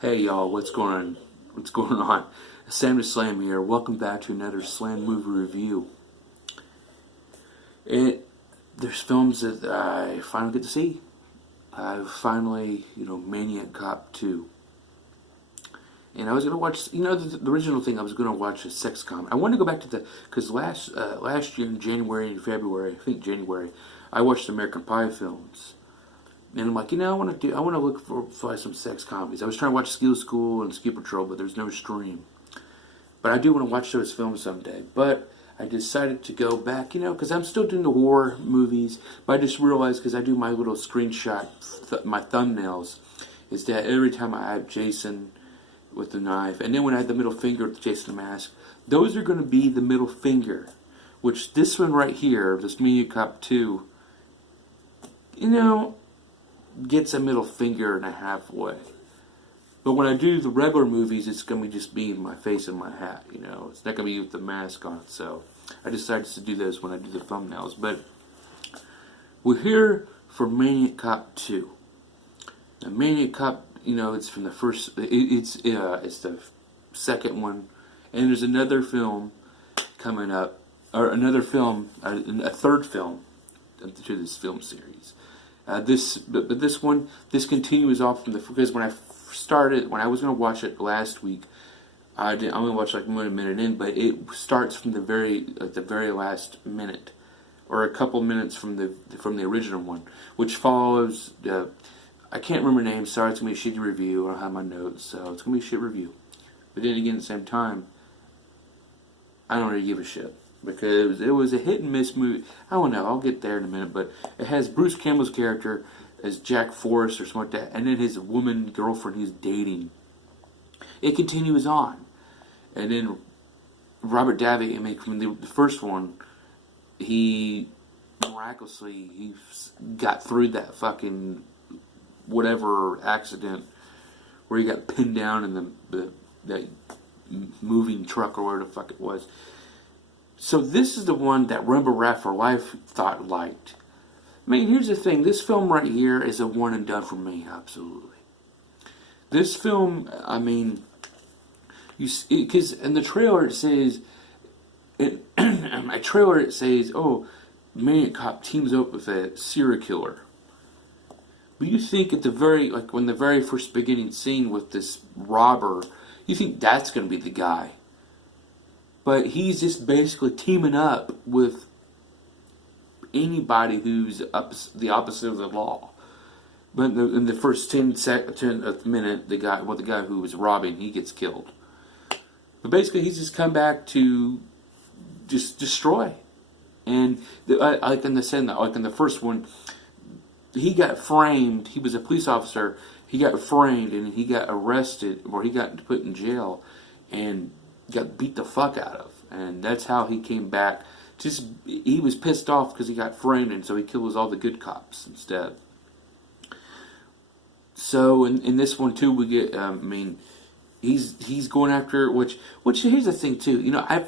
Hey y'all, what's going on? What's going on? Sam the Slam here. Welcome back to another Slam movie review. There's films that I finally get to see. I finally, Maniac Cop 2. And I was gonna watch, the original thing. I was gonna watch a sex comedy. I wanted to go back to because last year in January and February, I think January, I watched American Pie films. And I'm like, I want to look for some sex comedies. I was trying to watch Skill School and Ski Patrol, but there's no stream. But I do want to watch those films someday. But I decided to go back, because I'm still doing the horror movies. But I just realized, because I do my little screenshot, my thumbnails, is that every time I have Jason with the knife, and then when I have the middle finger with Jason the Mask, those are going to be the middle finger. Which this one right here, this Maniac Cop 2, gets a middle finger and a half away. But when I do the regular movies, it's going to be just me and my face and my hat, It's not going to be with the mask on. So I decided to do this when I do the thumbnails. But we're here for Maniac Cop 2. Now, Maniac Cop, it's from the first, it's the second one. And there's another film coming up, or another film, a third film to this film series. This continues off from because when I was going to watch it last week, I only watched like a minute in, but it starts from the very last minute, or a couple minutes from the original one, which follows. I can't remember names. Sorry, it's gonna be a shitty review. I don't have my notes, so it's gonna be a shit review. But then again, at the same time, I don't really give a shit. Because it was a hit and miss movie. I don't know, I'll get there in a minute, but it has Bruce Campbell's character as Jack Forrest or something like that, and then his girlfriend he's dating. It continues on. And then Robert Davi, from the first one, he miraculously got through that fucking whatever accident where he got pinned down in that moving truck or whatever the fuck it was. So this is the one that Remember Rat for Life liked. Here's the thing. This film right here is a one and done for me, absolutely. This film, because in the trailer it says, oh, Maniac Cop teams up with a serial killer. But you think at when the very first beginning scene with this robber, you think that's going to be the guy. But he's just basically teaming up with anybody who's the opposite of the law. But in the first 10 minute, the guy who was robbing, he gets killed. But basically, he's just come back to just destroy. And like in the first one, he got framed. He was a police officer. He got framed and he got arrested, or he got put in jail, and got beat the fuck out of. And that's how he came back. He was pissed off because he got framed, and so he kills all the good cops instead. So in this one too, we get he's going after which here's the thing too. I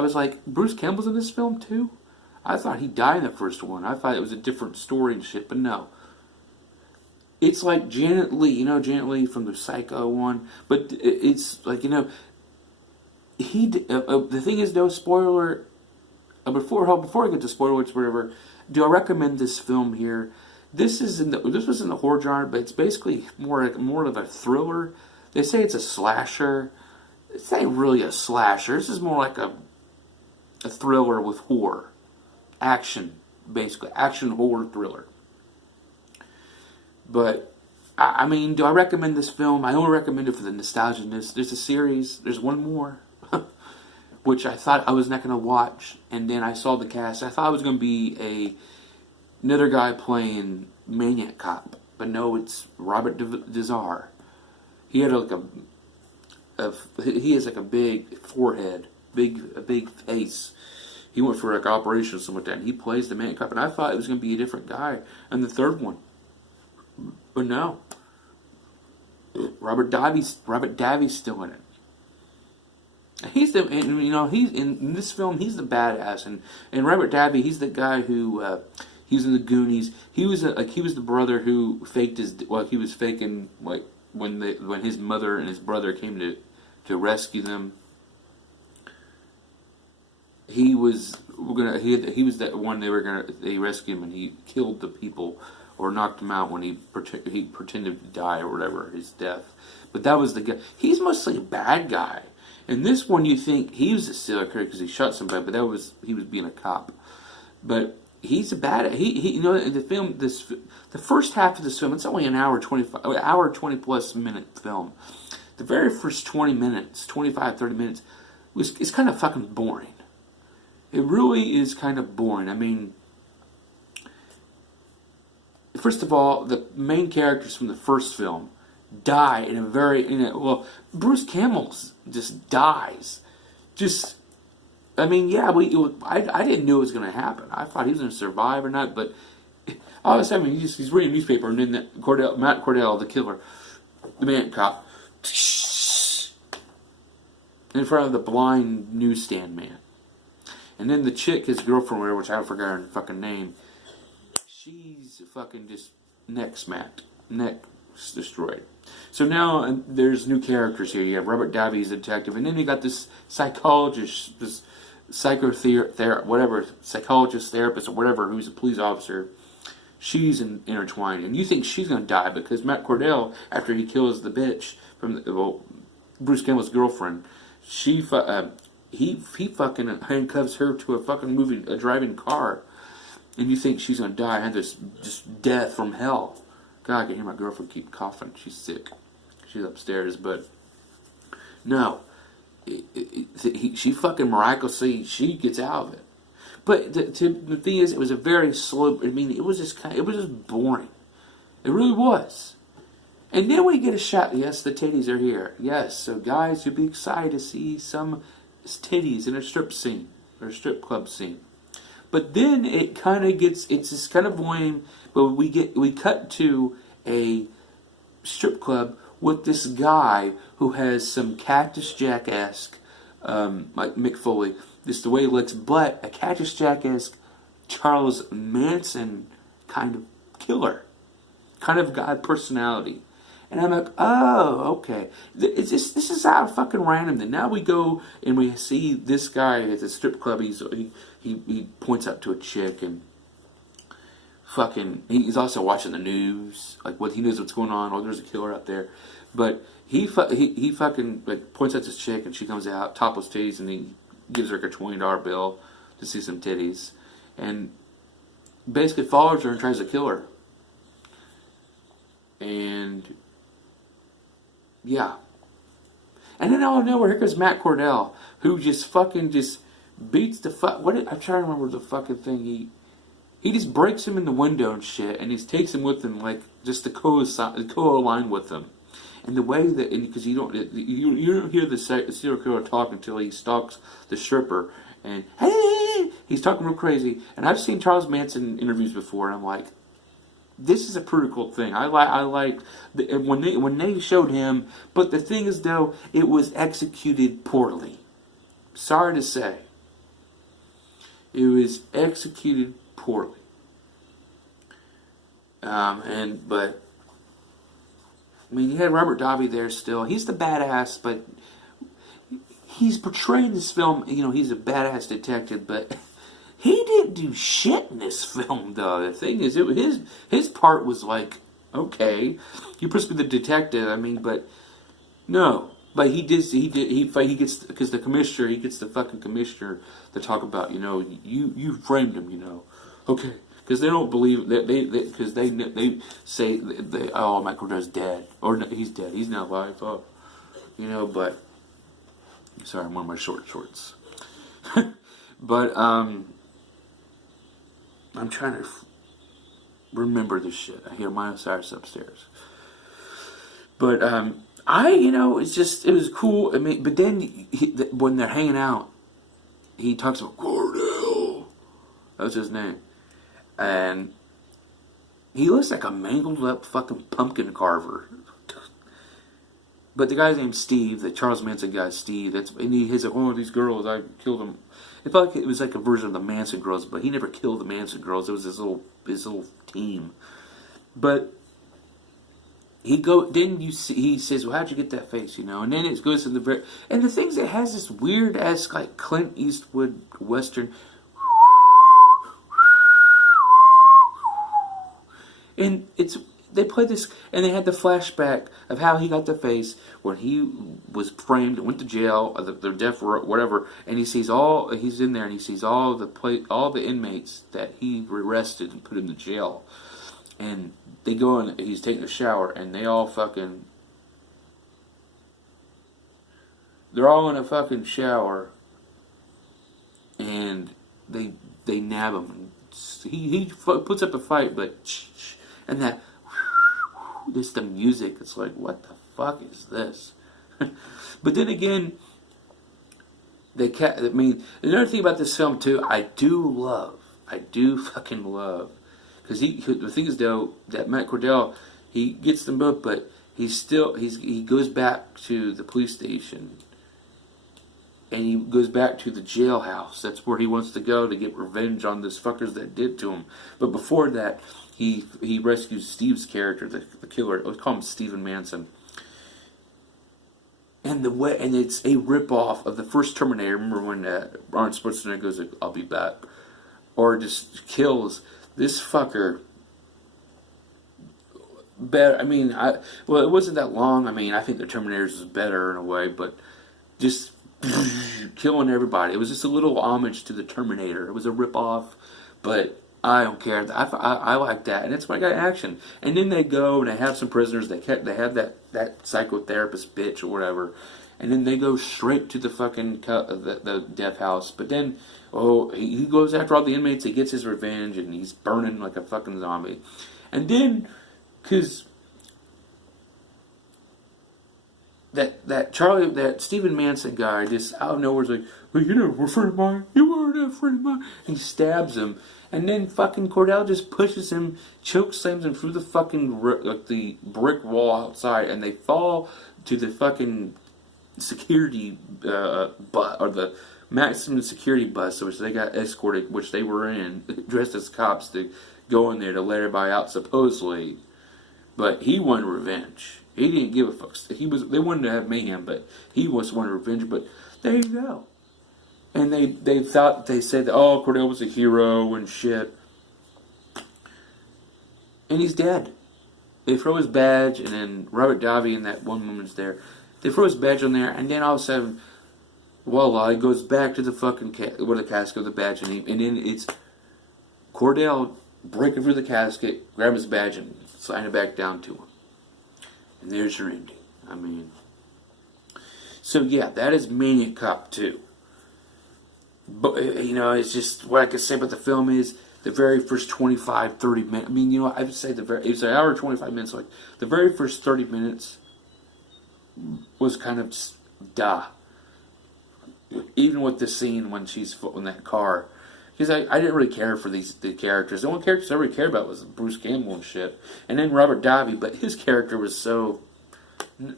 was like, Bruce Campbell's in this film too. I thought he died in the first one. I thought it was a different story and shit, but no. It's like Janet Leigh, Janet Leigh from the Psycho one, but it's like the thing is, no spoiler. Before I get to spoilers, whatever, do I recommend this film here? This was in the horror genre, but it's basically more of a thriller. They say it's a slasher. It's not really a slasher. This is more like a thriller with horror, action, basically action horror thriller. But do I recommend this film? I only recommend it for the nostalgia. There's a series. There's one more. Which I thought I was not going to watch, and then I saw the cast. I thought it was going to be another guy playing Maniac Cop, but no, it's Robert Davi. He had he has like a big forehead, a big face. He went for like an operation or something like that, and he plays the Maniac Cop. And I thought it was going to be a different guy in the third one, but no. Robert Davi's still in it. He's in this film. He's the badass, and Robert Davi. He's the guy who he was in the Goonies. He was the brother who faked he was faking like when his mother and his brother came to rescue them, he was that one they rescued him, and he killed the people or knocked them out when he pretended to die or whatever, his death. But that was the guy. He's mostly a bad guy. In this one, you think he was a serial killer because he shot somebody, but he was being a cop. But he's a bad. He you know, in the film, the first half of this film, it's only an hour 20 plus minute film. The very first 20 minutes, 25, 30 minutes, it's kind of fucking boring. It really is kind of boring. I mean, first of all, the main characters from the first film die Bruce Campbell just dies. I mean, yeah, I didn't know it was going to happen. I thought he was going to survive or not, but all of a sudden he's reading a newspaper, and then Matt Cordell, the killer, the Maniac Cop, in front of the blind newsstand man. And then the chick, his girlfriend, whatever, which I forgot her fucking name, she's fucking just neck destroyed. So now there's new characters here. You have Robert Davi as a detective, and then you got this psychologist, this psychologist, therapist, or whatever, who's a police officer. She's intertwined, and you think she's going to die because Matt Cordell, after he kills the bitch from Bruce Campbell's girlfriend, he fucking handcuffs her to a driving car, and you think she's going to die and have this just death from hell. God, I can hear my girlfriend keep coughing. She's sick. She's upstairs, but no. She fucking miraculously, she gets out of it. But the thing is, it was a very slow, I mean, it was just boring. It really was. And then we get a shot, yes, the titties are here. Yes, so guys, you'll be excited to see some titties in a strip scene, or a strip club scene. But then it kind of gets, it's just kind of lame, but we cut to a strip club with this guy who has some Cactus Jack-esque, like Mick Foley, just the way he looks, but a Cactus Jack-esque Charles Manson kind of killer, kind of God personality. And I'm like, oh, okay. This is out of fucking random. Then now we go and we see this guy at the strip club. He points up to a chick, and fucking he's also watching the news, like what he knows what's going on. Oh, there's a killer out there, but he fucking like points at this chick, and she comes out topless titties, and he gives her like a $20 bill to see some titties, and basically follows her and tries to kill her. And yeah, and then out of nowhere, here comes Matt Cordell, who just fucking just beats the fuck. I'm trying to remember the fucking thing. He just breaks him in the window and shit, and he takes him with him, like just to co-align with him. And the way that, because you don't hear the serial killer talk until he stalks the stripper, and hey, he's talking real crazy. And I've seen Charles Manson interviews before, and I'm like, this is a pretty cool thing. I like when they showed him, but the thing is though, it was executed poorly. Sorry to say, it was executed poorly. But I mean, you had Robert Davi there still. He's the badass, but he's portraying this film. You know, he's a badass detective, but he didn't do shit in this film, though. The thing is, his part was like, okay, you're supposed to be the detective. I mean, but no. But he gets because the commissioner, he gets the fucking commissioner to talk about, you know, you framed him, you know, okay, because they don't believe that because they say oh, Michael Cordell's dead, or no, he's dead, he's not alive, oh, you know. But sorry, I'm wearing my shorts. But I'm trying to remember this shit. I hear Miley Cyrus upstairs. But it was cool. I mean, but then when they're hanging out, he talks about Cordell. That was his name. And he looks like a mangled up fucking pumpkin carver. But the guy's name's Steve, the Charles Manson guy, Steve. And he's like, oh, these girls, I killed them. It felt like it was like a version of the Manson girls, but he never killed the Manson girls. It was his little team. But then you see, he says, well, how'd you get that face, you know? And then it goes to the very, and the things, it has this weird ass like Clint Eastwood Western, and they play this, and they had the flashback of how he got the face when he was framed, went to jail, or the death row, whatever, and he's in there, and he sees all the inmates that he arrested and put in the jail, and they go and he's taking a shower, and they're all in a fucking shower, and they nab him. He puts up a fight, but and that. This the music. It's like, what the fuck is this? But then again, another thing about this film too, I do fucking love, because the thing is though that Matt Cordell, he gets them both, but he goes back to the police station, and he goes back to the jailhouse. That's where he wants to go to get revenge on those fuckers that did to him. But before that, he rescues Steve's character, the killer. Let's call him Steven Manson. And it's a ripoff of the first Terminator. Remember when Arnold Schwarzenegger goes, "I'll be back," or just kills this fucker. Better. I mean, it wasn't that long. I mean, I think the Terminators is better in a way, but just killing everybody. It was just a little homage to the Terminator. It was a ripoff, but I don't care. I like that, and it's why I got action. And then they go and they have some prisoners. They have that psychotherapist bitch or whatever, and then they go straight to the fucking the death house. But then he goes after all the inmates. He gets his revenge, and he's burning like a fucking zombie. And then because that Steven Manson guy just out of nowhere is like, well, you know, we're a friend of mine. You weren't a friend of mine. And he stabs him. And then fucking Cordell just pushes him, choke slams him through the fucking the brick wall outside, and they fall to the fucking security bus, or the maximum security bus, which they got escorted, which they were in, dressed as cops to go in there to let everybody out supposedly. But he wanted revenge. He didn't give a fuck. They wanted to have mayhem, but he wanted revenge. But there you go. And they said that, oh, Cordell was a hero and shit. And he's dead. They throw his badge, and then Robert Davi and that one woman's there. They throw his badge on there, and then all of a sudden, voila, he goes back to the fucking where the casket of the badge, and then it's Cordell breaking through the casket, grab his badge, and slide it back down to him. And there's your ending. I mean, so yeah, that is Maniac Cop 2. But, you know, it's just, what I can say about the film is, the very first 25, 30 minutes, I mean, you know, I would say it was an hour and 25 minutes, like, the very first 30 minutes was kind of just, even with the scene when she's in that car, because I didn't really care for the characters. The only characters I really cared about was Bruce Campbell and shit, and then Robert Davi, but his character was so,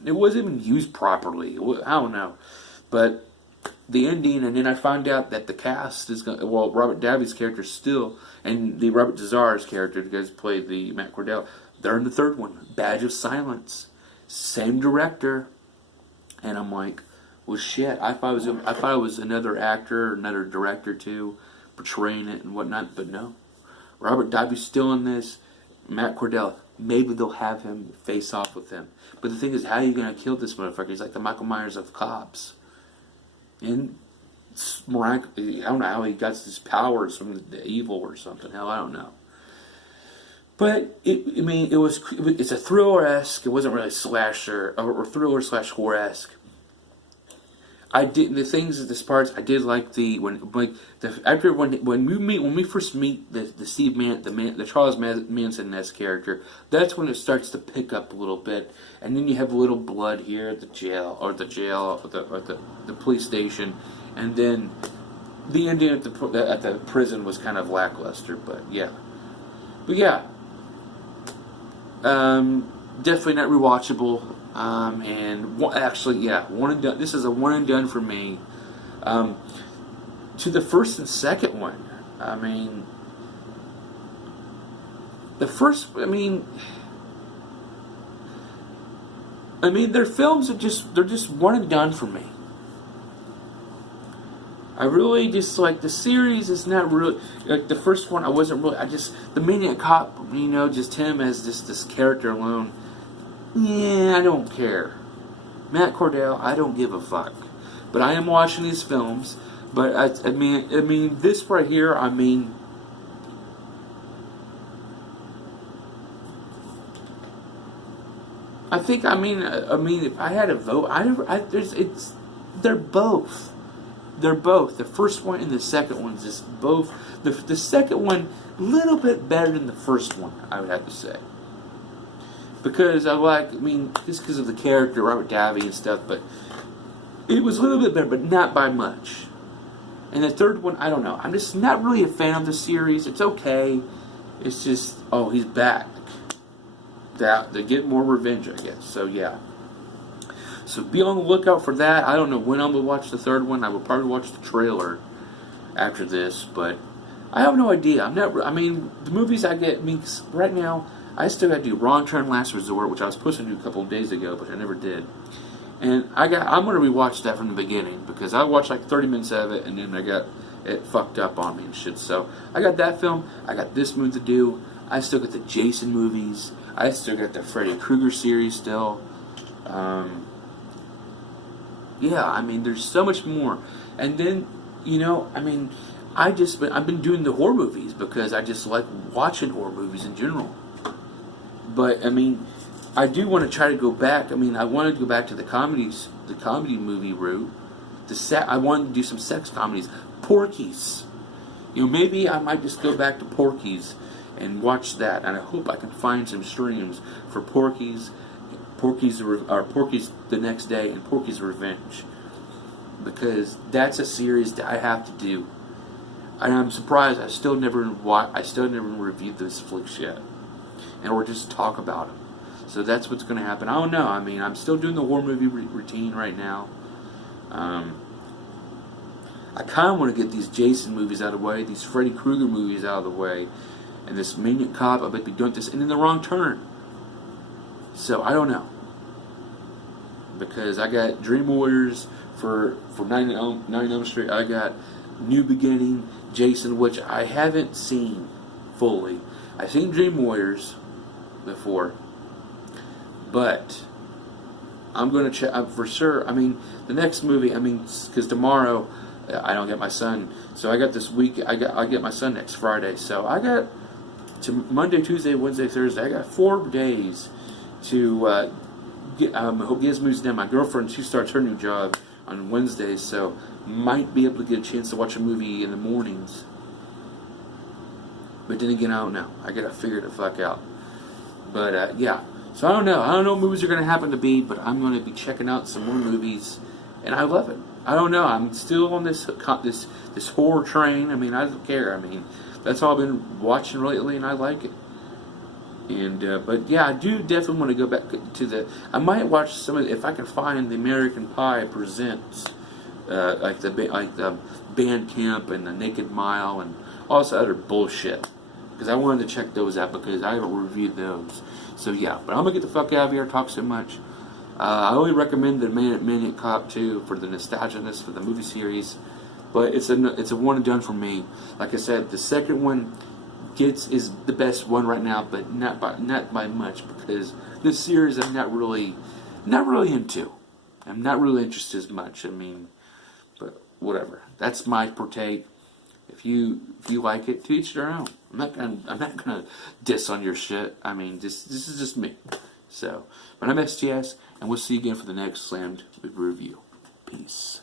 it wasn't even used properly. I don't know, but the ending, and then I find out that the cast is going. Well, Robert Davi's character still, and the Robert Dazar's character, the guys who played the Matt Cordell, they're in the third one, Badge of Silence, same director, and I'm like, well, shit. I thought it was another actor, another director too, portraying it and whatnot, but no, Robert Davi's still in this. Matt Cordell, maybe they'll have him face off with him, but the thing is, how are you going to kill this motherfucker? He's like the Michael Myers of cops. And I don't know how he got his powers from the evil or something. Hell, I don't know. But it's a thriller-esque. It wasn't really slasher or thriller/horror-esque. I did the things at this parts. I did like when we first meet the Charles Manson-esque character. That's when it starts to pick up a little bit, and then you have a little blood here at the jail or the police station, and then the ending at the prison was kind of lackluster. But yeah, definitely not rewatchable. One and done. This is a one and done for me. To the first and second one, I mean, I mean, their films are they're just one and done for me. I really just like the series is not really like the first one. I wasn't really. The Maniac Cop, you know, just him as just this character alone. Yeah, I don't care. Matt Cordell, I don't give a fuck. But I am watching these films. But I mean, this right here. I mean, I think. I mean, if I had a vote, they're both. They're both. The first one and the second one is just both. The second one, a little bit better than the first one, I would have to say. Because just because of the character, Robert Davi and stuff, but it was a little bit better, but not by much. And the third one, I don't know. I'm just not really a fan of the series. It's okay. It's just, oh, he's back. They get more revenge, I guess. So, yeah. So be on the lookout for that. I don't know when I'm going to watch the third one. I will probably watch the trailer after this, but I have no idea. The movies I get, right now, I still got to do Wrong Turn, Last Resort, which I was supposed to do a couple of days ago, but I never did. And I'm going to rewatch that from the beginning, because I watched like 30 minutes of it, and then I got it fucked up on me and shit. So I got that film. I got this movie to do. I still got the Jason movies. I still got the Freddy Krueger series still. Yeah, I mean, there's so much more. And then, you know, I mean, I've been doing the horror movies because I just like watching horror movies in general. But I mean, I do want to try to go back. I mean, I want to go back to the comedy movie route. I wanted to do some sex comedies. Porky's. You know, maybe I might just go back to Porky's and watch that. And I hope I can find some streams for Porky's the Next Day and Porky's Revenge, because that's a series that I have to do. And I'm surprised I still never reviewed those flicks yet, or just talk about them. So that's what's going to happen. I don't know. I mean, I'm still doing the horror movie routine right now. I kind of want to get these Jason movies out of the way, these Freddy Krueger movies out of the way, and this Maniac Cop. I might be doing this, and then the Wrong Turn. So I don't know, because I got Dream Warriors for 9 Elm Street. I got New Beginning, Jason, which I haven't seen fully. I've seen Dream Warriors before, but I'm going to check for sure. I mean, the next movie. I mean, because tomorrow I don't get my son, so I got this week. I get my son next Friday, so I got to Monday, Tuesday, Wednesday, Thursday. I got 4 days to get his moves down. My girlfriend, she starts her new job on Wednesdays, so might be able to get a chance to watch a movie in the mornings. But then again, I don't know. I gotta figure the fuck out. But yeah, so I don't know. I don't know what movies are gonna happen to be, but I'm gonna be checking out some more movies, and I love it. I don't know. I'm still on this horror train. I mean, I don't care. I mean, that's all I've been watching lately, and I like it. And but yeah, I do definitely want to go back to I might watch some of if I can find the American Pie Presents, like the Band Camp and the Naked Mile and all this other bullshit, because I wanted to check those out because I haven't reviewed those. So yeah, but I'm gonna get the fuck out of here. Talk so much. I only recommend the Maniac Cop 2 for the nostalgia-ness for the movie series, but it's a one and done for me. Like I said, the second one is the best one right now, but not by much, because this series I'm not really into. I'm not really interested as much. I mean, but whatever. That's my partake. If you like it, to each their own. I'm not gonna diss on your shit. I mean, this is just me. So, but I'm STS, and we'll see you again for the next Slammed review. Peace.